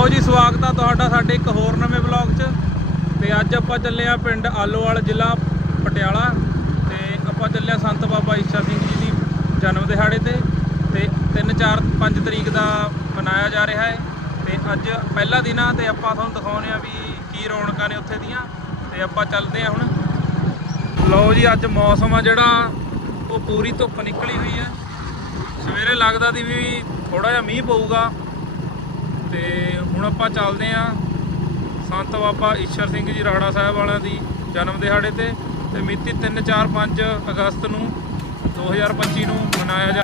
ਲਓ ਜੀ, ਸਵਾਗਤ ਆ ਤੁਹਾਡਾ ਸਾਡੇ ਇੱਕ ਹੋਰ ਨਵੇਂ ਵਲੌਗ 'ਚ। ਤੇ ਅੱਜ ਆਪਾਂ ਚੱਲੇ ਆ ਪਿੰਡ ਆਲੋਵਾਲ ਜ਼ਿਲ੍ਹਾ ਪਟਿਆਲਾ। ਤੇ ਆਪਾਂ ਚੱਲੇ ਆ ਸੰਤ ਬਾਬਾ ਈਸ਼ਾ ਸਿੰਘ ਜੀ ਦੀ ਜਨਮ ਦਿਹਾੜੇ ਤੇ। ਤੇ 3 4 5 ਤਰੀਕ ਦਾ ਮਨਾਇਆ ਜਾ ਰਿਹਾ ਹੈ। ਤੇ ਅੱਜ ਪਹਿਲਾ ਦਿਨ ਆ ਤੇ ਆਪਾਂ ਤੁਹਾਨੂੰ ਦਿਖਾਉਂਦੇ ਆ ਵੀ ਕੀ ਰੌਣਕਾਂ ਨੇ ਉੱਥੇ ਦੀਆਂ। ਤੇ ਆਪਾਂ ਚੱਲਦੇ ਆ ਹੁਣ। ਲਓ ਜੀ, ਅੱਜ ਮੌਸਮ ਆ ਜਿਹੜਾ, ਉਹ ਪੂਰੀ ਧੁੱਪ ਨਿਕਲੀ ਹੋਈ ਹੈ। ਸਵੇਰੇ ਲੱਗਦਾ ਸੀ ਵੀ ਥੋੜਾ ਜਿਹਾ ਮੀਂਹ ਪਊਗਾ। ਤੇ ਹੁਣ ਆਪਾਂ ਚੱਲਦੇ ਆਂ ਸੰਤ ਬਾਬਾ ਈਸ਼ਰ ਸਿੰਘ ਜੀ ਰਾੜਾ ਸਾਹਿਬ ਵਾਲਿਆਂ ਦੀ ਜਨਮ ਦਿਹਾੜੇ ਤੇ ਤੇ ਮਿਤੀ 3 4 5 ਅਗਸਤ ਨੂੰ 2025 ਨੂੰ ਮਨਾਇਆ ਜਾ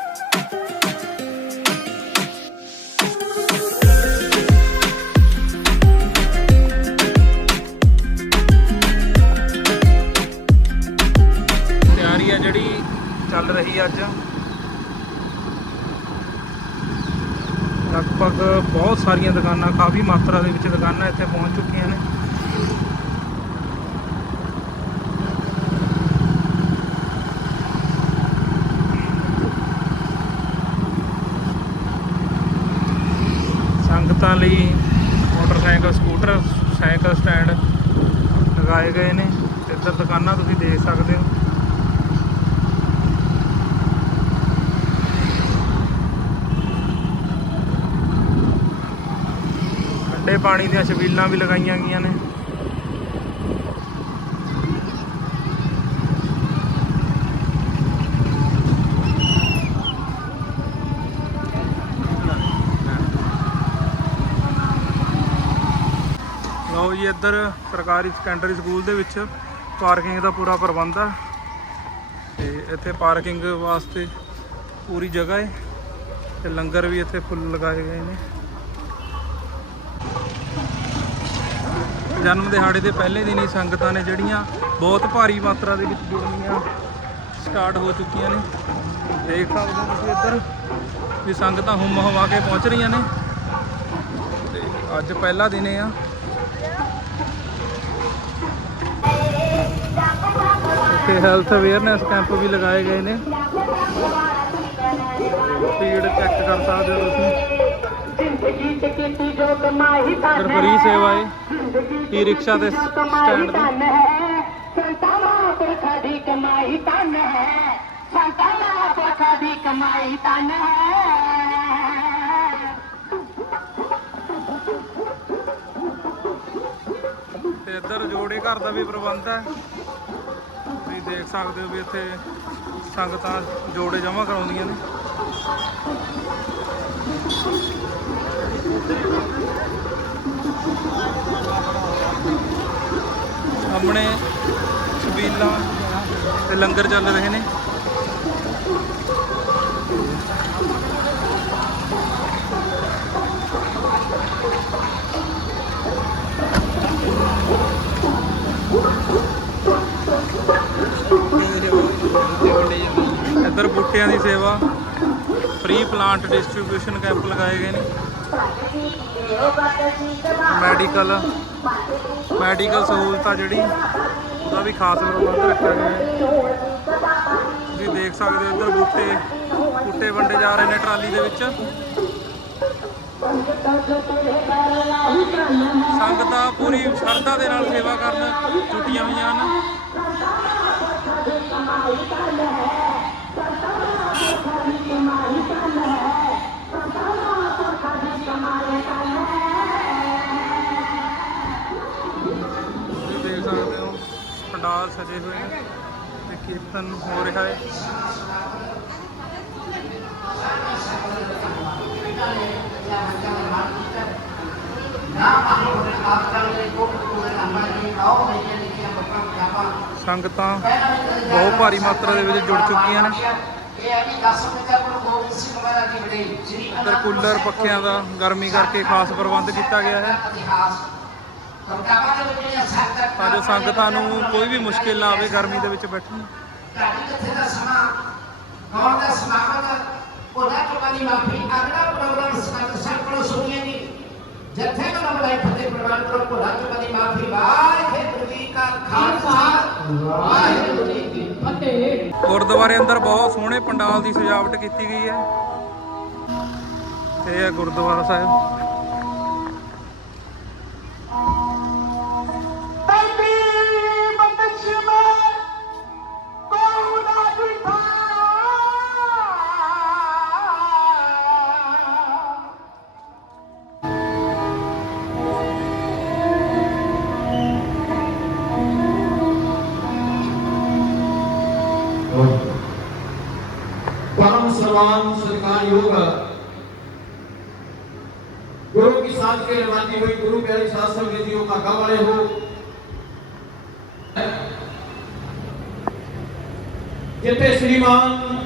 ਤਿਆਰੀ ਆ ਜਿਹੜੀ ਚੱਲ ਰਹੀ ਅੱਜ। ਲਗਭਗ ਬਹੁਤ ਸਾਰੀਆਂ ਦੁਕਾਨਾਂ, ਕਾਫੀ ਮਾਤਰਾ ਦੇ ਵਿੱਚ ਦੁਕਾਨਾਂ ਇੱਥੇ ਪਹੁੰਚ ਚੁੱਕੀਆਂ ਨੇ। ਸੰਗਤਾਂ ਲਈ ਮੋਟਰਸਾਈਕਲ, ਸਕੂਟਰ, ਸਾਈਕਲ ਸਟੈਂਡ ਲਗਾਏ ਗਏ ਨੇ। ਇੱਧਰ ਦੁਕਾਨਾਂ ਤੁਸੀਂ ਦੇਖ ਸਕਦੇ ਹੋ। ਠੰਡੇ ਪਾਣੀ ਦੀਆਂ ਛਬੀਲਾਂ ਵੀ ਲਗਾਈਆਂ ਗਈਆਂ ਨੇ। ਲਓ ਜੀ, ਇੱਧਰ ਸਰਕਾਰੀ ਸੈਕੰਡਰੀ ਸਕੂਲ ਦੇ ਵਿੱਚ ਪਾਰਕਿੰਗ ਦਾ ਪੂਰਾ ਪ੍ਰਬੰਧ ਆ। ਤੇ ਇੱਥੇ ਪਾਰਕਿੰਗ ਵਾਸਤੇ ਪੂਰੀ ਜਗ੍ਹਾ ਹੈ ਤੇ ਲੰਗਰ ਵੀ ਇੱਥੇ ਫੁੱਲ ਲਗਾਏ ਗਏ ਨੇ। ਜਨਮ ਦਿਹਾੜੇ ਦੇ ਪਹਿਲੇ ਦਿਨ ਹੀ ਸੰਗਤਾਂ ਨੇ ਜਿਹੜੀਆਂ ਬਹੁਤ ਭਾਰੀ ਮਾਤਰਾ ਦੇ ਵਿੱਚ ਜੁੜਨੀਆਂ ਸਟਾਰਟ ਹੋ ਚੁੱਕੀਆਂ ਨੇ। ਦੇਖ ਸਕਦੇ ਹੋ ਤੁਸੀਂ ਇੱਧਰ ਵੀ ਸੰਗਤਾਂ ਹੁਮ ਹਵਾ ਕੇ ਪਹੁੰਚ ਰਹੀਆਂ ਨੇ। ਤੇ ਅੱਜ ਪਹਿਲਾ ਦਿਨ ਆ। ਤੇ ਹੈਲਥ ਅਵੇਅਰਨੈਸ ਕੈਂਪ ਵੀ ਲਗਾਏ ਗਏ ਨੇ। ਸਪੀਡ ਚੈੱਕ ਕਰ ਸਕਦੇ ਹੋ ਤੁਸੀਂ। ਜ਼ਿੰਦਗੀ ਚ ਕੀਤੀ ਜੋ ਕਮਾਈ ਤਾਂ ਫਰੀ ਸੇਵਾ ਹੈ। ਈ ਰਿਕਸ਼ਾ ਤੇ ਸਟੈਂਡ ਦੀ ਸੰਤਾ ਮਹਾਂਪੁਰਖਾਂ ਦੀ ਕਮਾਈ ਤਾਂ ਹੈ। ਸੰਤਾ ਮਹਾਂਪੁਰਖਾਂ ਦੀ ਕਮਾਈ ਤਾਂ ਹੈ। ਤੇ ਇੱਧਰ ਜੋੜੇ ਘਰ ਦਾ ਵੀ ਪ੍ਰਬੰਧ ਹੈ। ਤੁਸੀਂ ਦੇਖ ਸਕਦੇ ਹੋ ਵੀ ਇੱਥੇ ਸੰਗਤਾਂ ਜੋੜੇ ਜਮ੍ਹਾਂ ਕਰਾਉਂਦੀਆਂ ਨੇ। ਸਾਹਮਣੇ ਛਬੀਲਾਂ ਤੇ ਲੰਗਰ ਚੱਲ ਰਹੇ ਨੇ। ਇੱਧਰ ਬੂਟਿਆਂ ਦੀ ਸੇਵਾ ਫ੍ਰੀ ਪਲਾਂਟ ਡਿਸਟ੍ਰੀਬਿਊਸ਼ਨ ਕੈਂਪ ਲਗਾਏ ਗਏ ਨੇ। ਮੈਡੀਕਲ ਮੈਡੀਕਲ ਸਹੂਲਤਾਂ ਜਿਹੜੀ, ਉਹਦਾ ਵੀ ਖਾਸ ਪ੍ਰਬੰਧ ਰੱਖਿਆ ਗਿਆ ਹੈ। ਤੁਸੀਂ ਦੇਖ ਸਕਦੇ ਹੋ ਇੱਧਰ ਬੂਟੇ ਬੂਟੇ ਵੰਡੇ ਜਾ ਰਹੇ ਨੇ ਟਰਾਲੀ ਦੇ ਵਿੱਚ। ਸੰਗਤਾਂ ਪੂਰੀ ਸ਼ਰਧਾ ਦੇ ਨਾਲ ਸੇਵਾ ਕਰਨ, ਜੁਟੀਆਂ ਹੋਈਆਂ ਹਨ। ਸਜੇ ਹੋਏ ਨੇ ਤੇ ਕੀਰਤਨ ਹੋ ਰਿਹਾ ਹੈ। ਸੰਗਤਾਂ ਬਹੁਤ ਭਾਰੀ ਮਾਤਰਾ ਦੇ ਵਿੱਚ ਜੁੜ ਚੁੱਕੀਆਂ ਨੇ। ਇੱਧਰ ਕੂਲਰ ਪੱਖਿਆਂ ਦਾ ਗਰਮੀ ਕਰਕੇ ਖਾਸ ਪ੍ਰਬੰਧ ਕੀਤਾ ਗਿਆ ਹੈ। ਤਾਂ ਜੋ ਸੰਗਤਾਂ ਨੂੰ ਕੋਈ ਵੀ ਮੁਸ਼ਕਿਲ ਨਾ ਆਵੇ ਗਰਮੀ ਦੇ ਵਿੱਚ ਬੈਠਣ ਜੱਥੇ ਨੂੰ ਬਲਾਈ ਫਤਿਹ ਪ੍ਰਵਾਨ ਕਰੋ ਭੁਲਾ ਚੁਕਾ ਦੀ ਮਾਫੀ। ਵਾਹਿਗੁਰੂ ਜੀ ਕਾ ਖਾਲਸਾ ਵਾਹਿਗੁਰੂ ਜੀ ਕੀ ਫਤਿਹ। ਗੁਰਦੁਆਰੇ ਅੰਦਰ ਬਹੁਤ ਸੋਹਣੇ ਪੰਡਾਲ ਦੀ ਸਜਾਵਟ ਕੀਤੀ ਗਈ ਹੈ। ਤੇ ਇਹ ਹੈ ਗੁਰਦੁਆਰਾ ਸਾਹਿਬ। गुरु प्यारी शास्त्र विधियों का वाले हो ਜਿੱਥੇ ਸ਼੍ਰੀਮਾਨ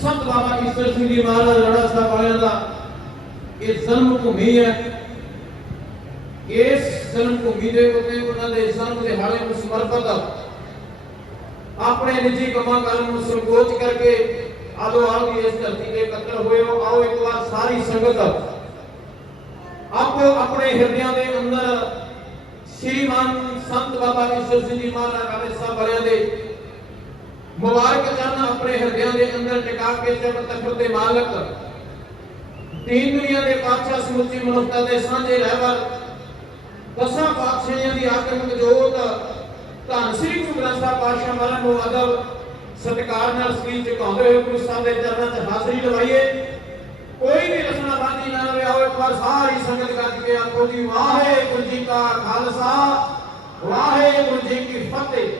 ਸੰਤ ਬਾਬਾ ਈਸ਼ਵਰ ਸਿੰਘ ਜੀ ਮਹਾਰਾਜ ਰੜਾ ਸਾਹਿਬ ਵਾਲਿਆਂ ਦਾ ਇਹ ਜਨਮ ਭੂਮੀ ਹੈ ਇਸ ਜਨਮ ਭੂਮੀ ਦੇ ਉੱਤੇ ਉਹਨਾਂ ਦੇ ਜਨਮ ਦਿਹਾੜੇ ਨੂੰ ਸਮਰਪਿਤ ਆਪਣੇ ਨਿੱਜੀ ਕੰਮਾਂ ਕਾਰਾਂ ਨੂੰ ਸੰਕੋਚ ਕਰਕੇ ਆਲੋ ਆਓ ਦੀ ਇਸ ਧਰਤੀ ਤੇ ਇਕੱਤਰ ਹੋਏ ਹੋ ਆਓ ਇੱਕ ਵਾਰ ਸਾਰੀ ਸੰਗਤ ਆਪੋ ਆਪਣੇ ਹਿਰਦਿਆਂ ਦੇ ਅੰਦਰ ਸ਼੍ਰੀਮਾਨ ਸੰਤ ਬਾਬਾ ਈਸ਼ਵਰ ਸਿੰਘ ਜੀ ਮਹਾਰਾਜ ਰਾਵੇ ਸਾਹਿਬ ਵਾਲਿਆਂ ਦੇ ਮੁਬਾਰਕ ਚਰਨ ਆਪਣੇ ਹਿਰਦਿਆਂ ਦੇ ਅੰਦਰ ਟਿਕਾ ਕੇ ਚਰਨ ਤਖਤ ਦੇ ਮਾਲਕ, ਦੀਨ ਦੁਨੀਆ ਦੇ ਪਾਤਸ਼ਾਹ ਸਮੁੱਚੀ ਮਨੁੱਖਤਾ ਦੇ ਸਾਂਝੇ ਰਹਿਬਰ, ਦਸਾਂ ਪਾਤਸ਼ਾਹਾਂ ਦੀ ਆਤਮਿਕ ਜੋਤ, ਧੰਨ ਸ੍ਰੀ ਗੁਰੂ ਗ੍ਰੰਥ ਸਾਹਿਬ ਪਾਤਸ਼ਾਹ ਮਹਾਰਾਜ ਨੂੰ ਅਦਬ ਸਤਿਕਾਰ ਨਾਲ ਸਰੀਰ ਝੁਕਾਉਂਦੇ ਹੋਏ ਗੁਰੂ ਸਾਹਿਬ ਦੇ ਚਰਨਾਂ 'ਚ ਹਾਜ਼ਰੀ ਲਵਾਈਏ ਕੋਈ ਵੀ ਰਸਨਾ ਬਾਂਝੀ ਨਾ ਇੱਕ ਵਾਰ ਸਾਰੀ ਸੰਗਤ ਗੱਜ ਆਖੋ ਜੀ, ਵਾਹਿਗੁਰੂ ਜੀ ਕਾ ਖਾਲਸਾ, ਵਾਹਿਗੁਰੂ ਜੀ ਕੀ ਫਤਿਹ।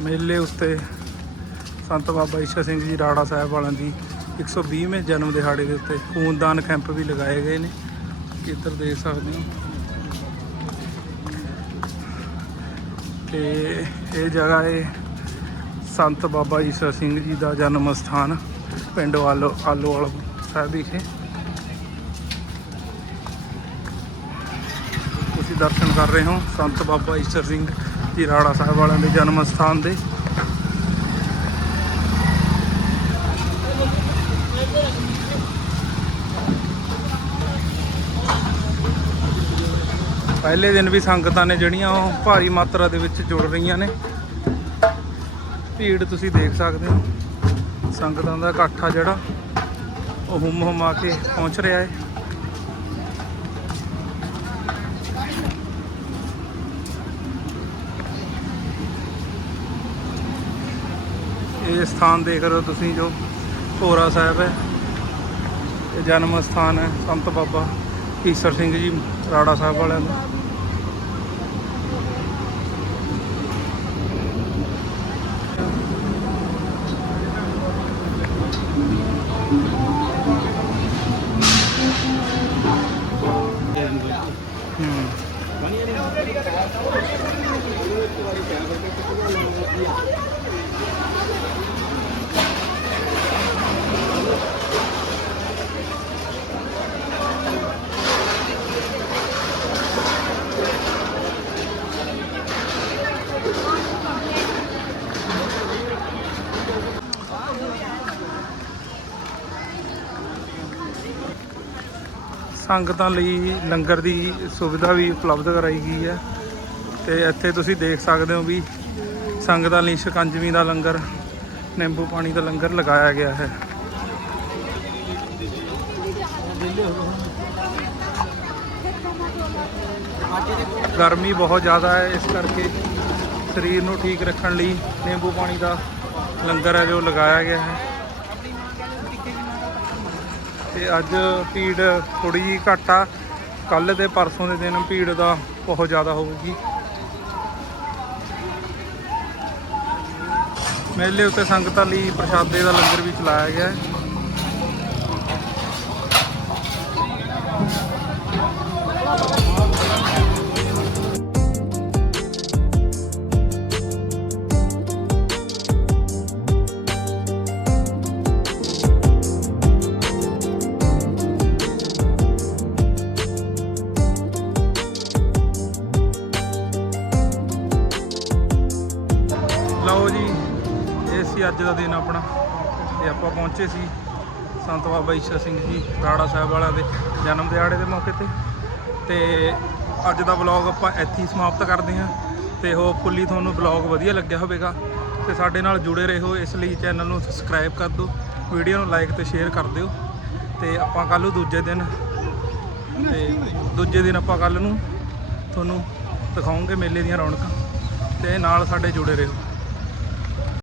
ਮੇਲੇ ਉੱਤੇ ਸੰਤ ਬਾਬਾ ਈਸ਼ਾ ਸਿੰਘ ਜੀ, ਰਾੜਾ ਸਾਹਿਬ ਵਾਲਿਆਂ ਦੀ 120ਵੇਂ ਜਨਮ ਦਿਹਾੜੇ ਦੇ ਉੱਤੇ ਖੂਨਦਾਨ ਕੈਂਪ ਵੀ ਲਗਾਏ ਗਏ ਨੇ। ਇੱਧਰ ਦੇਖ ਸਕਦੇ ਹੋ? ਤੇ ਇਹ ਜਗ੍ਹਾ ਹੈ ਸੰਤ ਬਾਬਾ ਈਸ਼ਾ ਸਿੰਘ ਜੀ ਦਾ ਜਨਮ ਸਥਾਨ ਪਿੰਡ ਆਲੋ ਆਲੋਵਾਲ ਸਾਹਿਬ ਵਿਖੇ। ਤੁਸੀਂ ਦਰਸ਼ਨ ਕਰ ਰਹੇ ਹੋ ਸੰਤ ਬਾਬਾ ਈਸ਼ਰ ਸਿੰਘ ਜੀ ਰਾੜਾ ਸਾਹਿਬ ਵਾਲਿਆਂ ਦੇ ਜਨਮ ਸਥਾਨ ਦੇ। ਪਹਿਲੇ ਦਿਨ ਵੀ ਸੰਗਤਾਂ ਨੇ ਜਿਹੜੀਆਂ ਉਹ ਭਾਰੀ ਮਾਤਰਾ ਦੇ ਵਿੱਚ ਜੁੜ ਰਹੀਆਂ ਨੇ। ਭੀੜ ਤੁਸੀਂ ਦੇਖ ਸਕਦੇ ਹੋ। ਸੰਗਤਾਂ ਦਾ ਇਕੱਠ ਆ ਜਿਹੜਾ ਉਹ ਹੁਮ ਹੁਮਾ ਕੇ ਪਹੁੰਚ ਰਿਹਾ ਹੈ। ਇਹ ਸਥਾਨ ਦੇਖ ਰਹੇ ਹੋ ਤੁਸੀਂ ਜੋ ਭੋਰਾ ਸਾਹਿਬ ਹੈ। ਇਹ ਜਨਮ ਸਥਾਨ ਹੈ। ਸੰਤ ਬਾਬਾ ਈਸਰ ਸਿੰਘ ਜੀ ਰਾੜਾ ਸਾਹਿਬ ਵਾਲਿਆਂ ਦਾ। ਸੰਗਤਾਂ ਲਈ ਲੰਗਰ ਦੀ ਸੁਵਿਧਾ ਵੀ ਉਪਲਬਧ ਕਰਾਈ ਗਈ ਹੈ। ਤੇ ਇੱਥੇ ਤੁਸੀਂ ਦੇਖ ਸਕਦੇ ਹੋ ਵੀ ਸੰਗਤਾਂ ਲਈ ਸ਼ਿਕੰਜਵੀ ਦਾ ਲੰਗਰ, ਨਿੰਬੂ ਪਾਣੀ ਦਾ ਲੰਗਰ ਲਗਾਇਆ ਗਿਆ ਹੈ। ਗਰਮੀ ਬਹੁਤ ਜ਼ਿਆਦਾ ਹੈ, ਇਸ ਕਰਕੇ ਸਰੀਰ ਨੂੰ ਠੀਕ ਰੱਖਣ ਲਈ ਨਿੰਬੂ ਪਾਣੀ ਦਾ ਲੰਗਰ ਹੈ ਜੋ ਲਗਾਇਆ ਗਿਆ ਹੈ। ਤੇ ਅੱਜ ਭੀੜ ਥੋੜੀ ਜਿਹੀ ਘੱਟ ਆ। ਕੱਲ ਤੇ ਪਰਸੋਂ ਦੇ ਦਿਨ ਭੀੜ ਦਾ ਬਹੁਤ ਜ਼ਿਆਦਾ ਹੋਊਗੀ। ਮੇਲੇ ਉੱਤੇ ਸੰਗਤਾਂ ਲਈ ਪ੍ਰਸ਼ਾਦੇ ਦਾ ਲੰਗਰ ਵੀ ਚਲਾਇਆ ਗਿਆ ਹੈ। ਅੱਜ ਦਾ ਦਿਨ ਆਪਣਾ ਤੇ ਆਪਾਂ ਪਹੁੰਚੇ ਸੀ ਸੰਤ ਬਾਬਾ ਈਸ਼ਰ ਸਿੰਘ ਜੀ ਰਾੜਾ ਸਾਹਿਬ ਵਾਲਾ ਦੇ ਜਨਮ ਦਿਹਾੜੇ ਦੇ ਮੌਕੇ ਤੇ। ਤੇ ਅੱਜ ਦਾ ਵਲੌਗ ਆਪਾਂ ਇੱਥੇ ਹੀ ਸਮਾਪਤ ਕਰਦੇ ਹਾਂ ਤੇ ਹੋਪਫੁਲੀ ਤੁਹਾਨੂੰ ਵਲੌਗ ਵਧੀਆ ਲੱਗਿਆ ਹੋਵੇਗਾ ਤੇ ਸਾਡੇ ਨਾਲ ਜੁੜੇ ਰਹੋ, ਇਸ ਲਈ ਚੈਨਲ ਨੂੰ ਸਬਸਕ੍ਰਾਈਬ ਕਰ ਦਿਓ, ਵੀਡੀਓ ਨੂੰ ਲਾਈਕ ਤੇ ਸ਼ੇਅਰ ਕਰ ਦਿਓ ਤੇ ਆਪਾਂ ਕੱਲ੍ਹ ਨੂੰ ਦੂਜੇ ਦਿਨ ਤੇ ਦੂਜੇ ਦਿਨ ਆਪਾਂ ਕੱਲ੍ਹ ਨੂੰ ਤੁਹਾਨੂੰ ਦਿਖਾਉਂਗੇ ਮੇਲੇ ਦੀਆਂ ਰੌਣਕਾਂ ਤੇ ਨਾਲ ਸਾਡੇ ਜੁੜੇ ਰਹੋ।